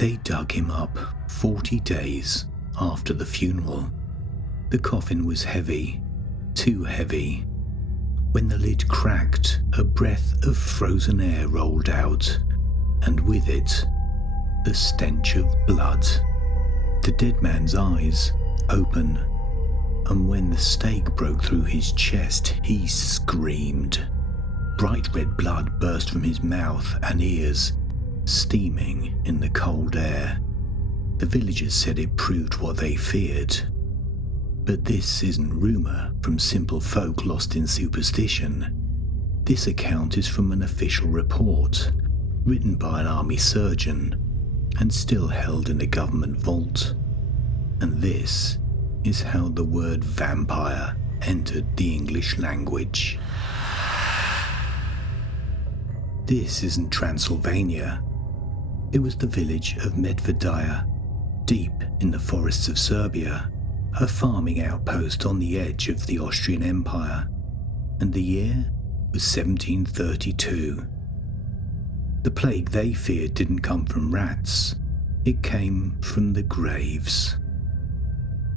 They dug him up 40 days after the funeral. The coffin was heavy, too heavy. When the lid cracked, a breath of frozen air rolled out, and with it, the stench of blood. The dead man's eyes open, and when the stake broke through his chest, he screamed. Bright red blood burst from his mouth and ears, steaming in the cold air. The villagers said it proved what they feared. But this isn't rumour from simple folk lost in superstition. This account is from an official report, written by an army surgeon, and still held in a government vault. And this is how the word vampire entered the English language. This isn't Transylvania. It was the village of Medvedaya, deep in the forests of Serbia, a farming outpost on the edge of the Austrian Empire, and the year was 1732. The plague they feared didn't come from rats, it came from the graves.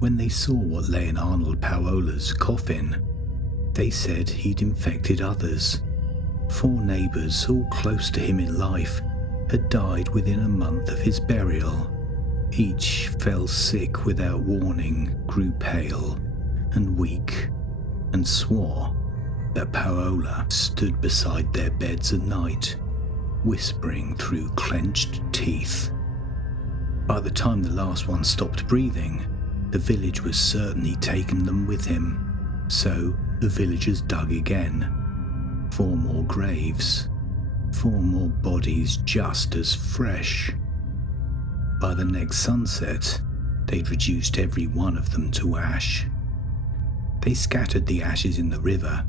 When they saw what lay in Arnaud Paole's coffin, they said he'd infected others. 4 neighbours, all close to him in life, had died within a month of his burial. Each fell sick without warning, grew pale and weak, and swore that Paole stood beside their beds at night, whispering through clenched teeth. By the time the last one stopped breathing, the village was certain he'd taken them with him, so the villagers dug again. 4 more graves, 4 more bodies just as fresh. By the next sunset, they'd reduced every one of them to ash. They scattered the ashes in the river.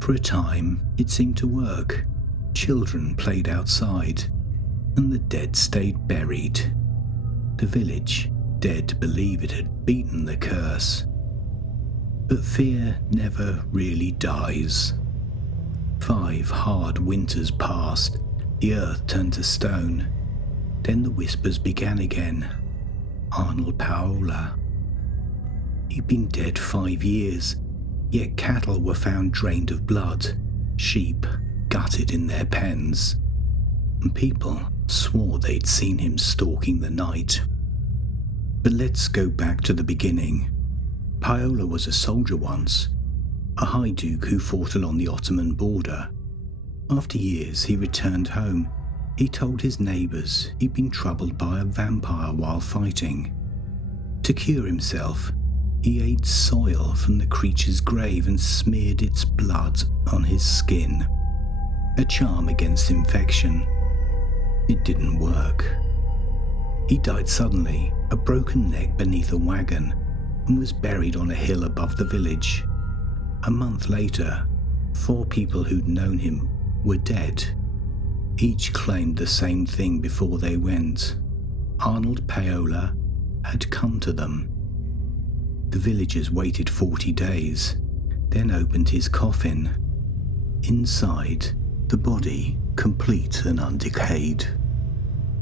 For a time, it seemed to work. Children played outside, and the dead stayed buried. The village dared to believe it had beaten the curse. But fear never really dies. 5 hard winters passed, the earth turned to stone. Then the whispers began again. Arnaud Paole. He'd been dead 5 years, yet cattle were found drained of blood, sheep gutted in their pens, and people swore they'd seen him stalking the night. But let's go back to the beginning. Paole was a soldier once, a high duke who fought along the Ottoman border. After years, he returned home. He told his neighbours he'd been troubled by a vampire while fighting. To cure himself, he ate soil from the creature's grave and smeared its blood on his skin. A charm against infection. It didn't work. He died suddenly, a broken neck beneath a wagon, and was buried on a hill above the village. A month later, 4 people who'd known him were dead. Each claimed the same thing before they went. Arnaud Paole had come to them. The villagers waited 40 days, then opened his coffin. Inside, the body complete and undecayed.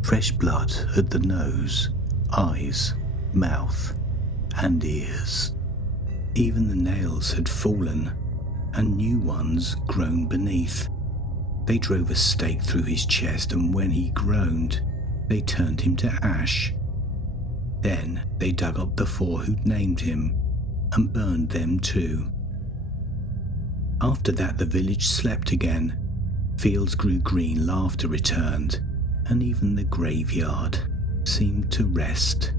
Fresh blood at the nose, eyes, mouth, and ears. Even the nails had fallen, and new ones grown beneath. They drove a stake through his chest, and when he groaned, they turned him to ash. Then they dug up the 4 who'd named him, and burned them too. After that, the village slept again. Fields grew green, laughter returned, and even the graveyard seemed to rest.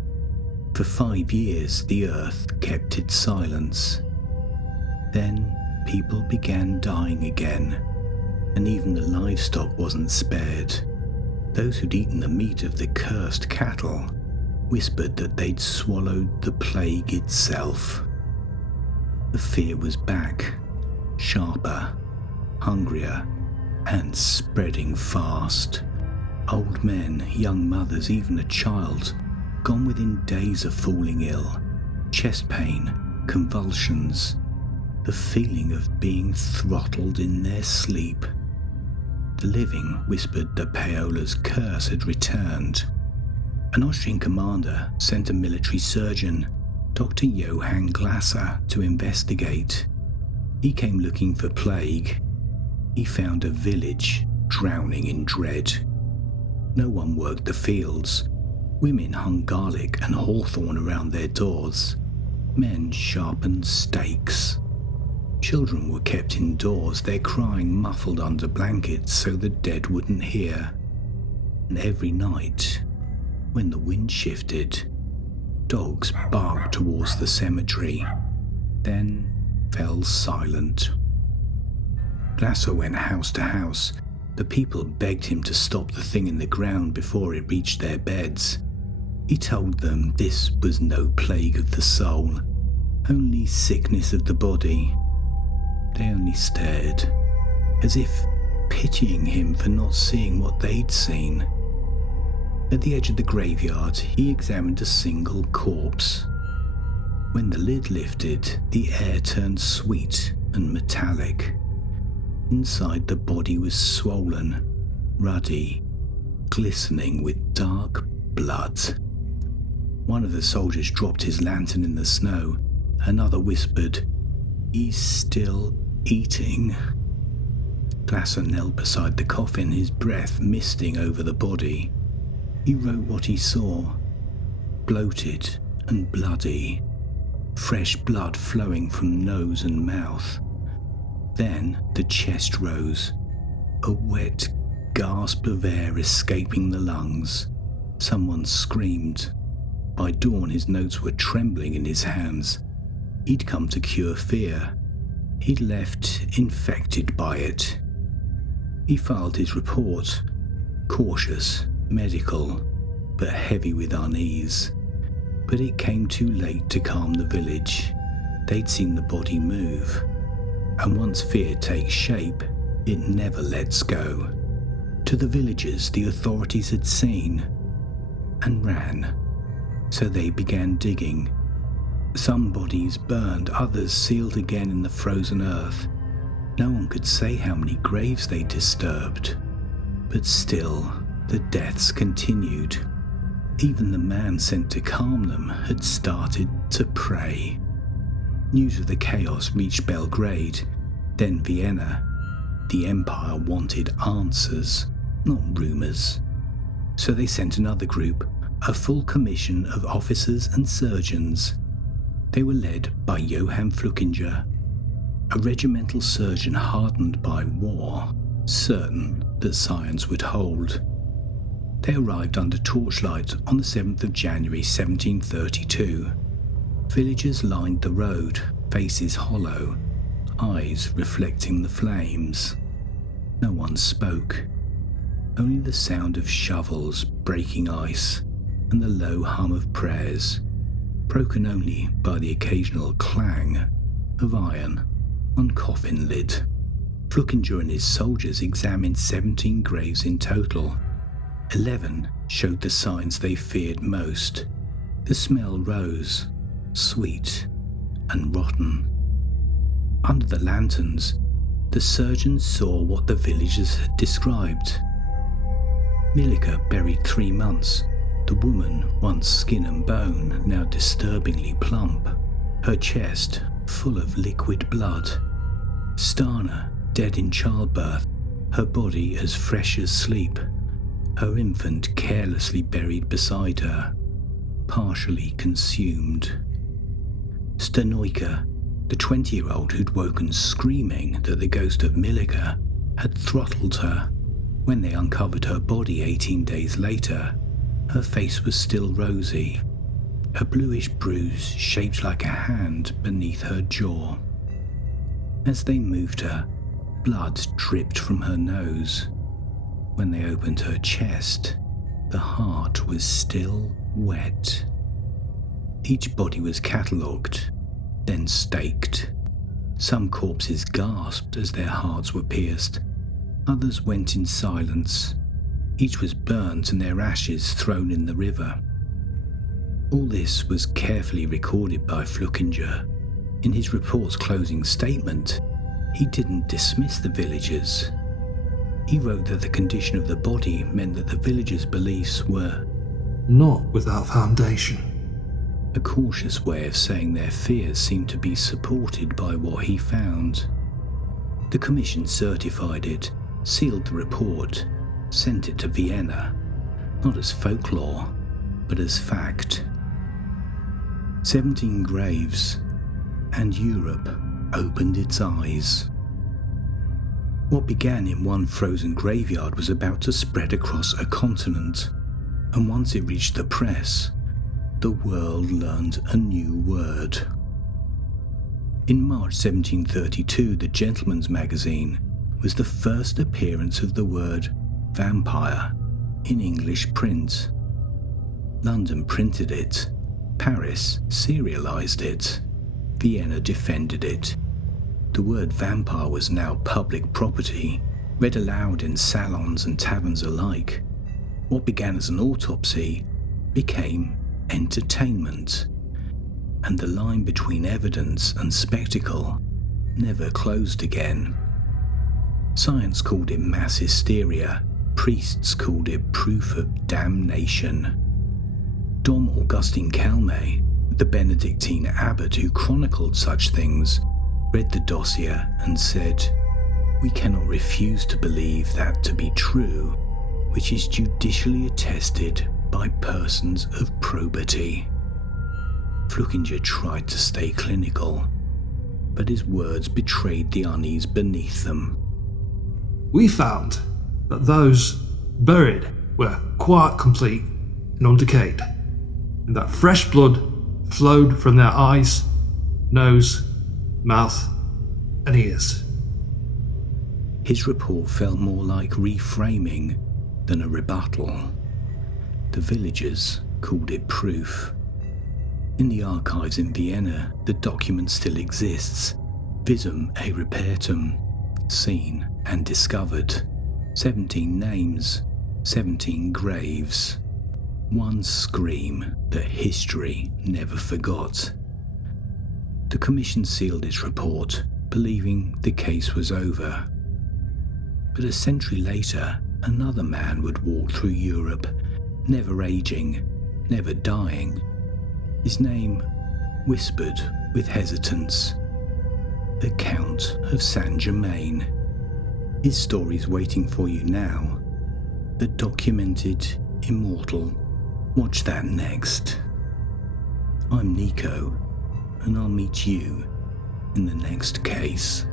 For 5 years, the earth kept its silence. Then people began dying again, and even the livestock wasn't spared. Those who'd eaten the meat of the cursed cattle whispered that they'd swallowed the plague itself. The fear was back, sharper, hungrier, and spreading fast. Old men, young mothers, even a child, gone within days of falling ill. Chest pain, convulsions, the feeling of being throttled in their sleep. The living whispered that Paola's curse had returned. An Austrian commander sent a military surgeon, Dr. Johann Glasser, to investigate. He came looking for plague. He found a village drowning in dread. No one worked the fields. Women hung garlic and hawthorn around their doors. Men sharpened stakes. Children were kept indoors, their crying muffled under blankets so the dead wouldn't hear. And every night, when the wind shifted, dogs barked towards the cemetery, then fell silent. Glasser went house to house. The people begged him to stop the thing in the ground before it reached their beds. He told them this was no plague of the soul, only sickness of the body. They only stared, as if pitying him for not seeing what they'd seen. At the edge of the graveyard, he examined a single corpse. When the lid lifted, the air turned sweet and metallic. Inside, the body was swollen, ruddy, glistening with dark blood. One of the soldiers dropped his lantern in the snow. Another whispered, "He's still eating." Glasser knelt beside the coffin, his breath misting over the body. He wrote what he saw, bloated and bloody, fresh blood flowing from nose and mouth. Then the chest rose, a wet gasp of air escaping the lungs. Someone screamed. By dawn, his notes were trembling in his hands. He'd come to cure fear. He'd left infected by it. He filed his report, cautious, medical, but heavy with unease. But it came too late to calm the village. They'd seen the body move, and once fear takes shape, it never lets go. To the villagers, the authorities had seen and ran, so they began digging. Some bodies burned, others sealed again in the frozen earth. No one could say how many graves they disturbed, but still, the deaths continued. Even the man sent to calm them had started to pray. News of the chaos reached Belgrade, then Vienna. The Empire wanted answers, not rumours. So they sent another group, a full commission of officers and surgeons. They were led by Johann Flukinger, a regimental surgeon hardened by war, certain that science would hold. They arrived under torchlight on the 7th of January 1732. Villagers lined the road, faces hollow, eyes reflecting the flames. No one spoke. Only the sound of shovels breaking ice and the low hum of prayers, broken only by the occasional clang of iron on coffin lid. Flukinger and his soldiers examined 17 graves in total. 11 showed the signs they feared most. The smell rose, sweet and rotten. Under the lanterns, the surgeons saw what the villagers had described. Milika buried 3 months. The woman, once skin and bone, now disturbingly plump. Her chest full of liquid blood. Stana, dead in childbirth, her body as fresh as sleep. Her infant carelessly buried beside her, partially consumed. Stanoika, the 20-year-old who'd woken screaming that the ghost of Milika had throttled her. When they uncovered her body 18 days later, her face was still rosy, a bluish bruise shaped like a hand beneath her jaw. As they moved her, blood dripped from her nose. When they opened her chest, the heart was still wet. Each body was catalogued, then staked. Some corpses gasped as their hearts were pierced. Others went in silence. Each was burnt and their ashes thrown in the river. All this was carefully recorded by Flukinger. In his report's closing statement, he didn't dismiss the villagers. He wrote that the condition of the body meant that the villagers' beliefs were not without foundation. A cautious way of saying their fears seemed to be supported by what he found. The commission certified it, sealed the report, sent it to Vienna, not as folklore, but as fact. 17 graves, and Europe opened its eyes. What began in one frozen graveyard was about to spread across a continent, and once it reached the press, the world learned a new word. In March 1732, the Gentleman's Magazine was the first appearance of the word vampire in English print. London printed it, Paris serialized it, Vienna defended it. The word vampire was now public property, read aloud in salons and taverns alike. What began as an autopsy became entertainment, and the line between evidence and spectacle never closed again. Science called it mass hysteria, priests called it proof of damnation. Dom Augustin Calmet, the Benedictine abbot who chronicled such things, read the dossier and said, "We cannot refuse to believe that to be true, which is judicially attested by persons of probity." Flukinger tried to stay clinical, but his words betrayed the unease beneath them. We found that those buried were quite complete and undecayed, and that fresh blood flowed from their eyes, nose, mouth, and ears. His report felt more like reframing than a rebuttal. The villagers called it proof. In the archives in Vienna, the document still exists, visum e repertum, seen and discovered. 17 names, 17 graves. One scream that history never forgot. The commission sealed its report, believing the case was over. But a century later, another man would walk through Europe, never aging, never dying. His name whispered with hesitance. The Count of Saint-Germain. His story's waiting for you now. The documented immortal. Watch that next. I'm Nico, and I'll meet you in the next case.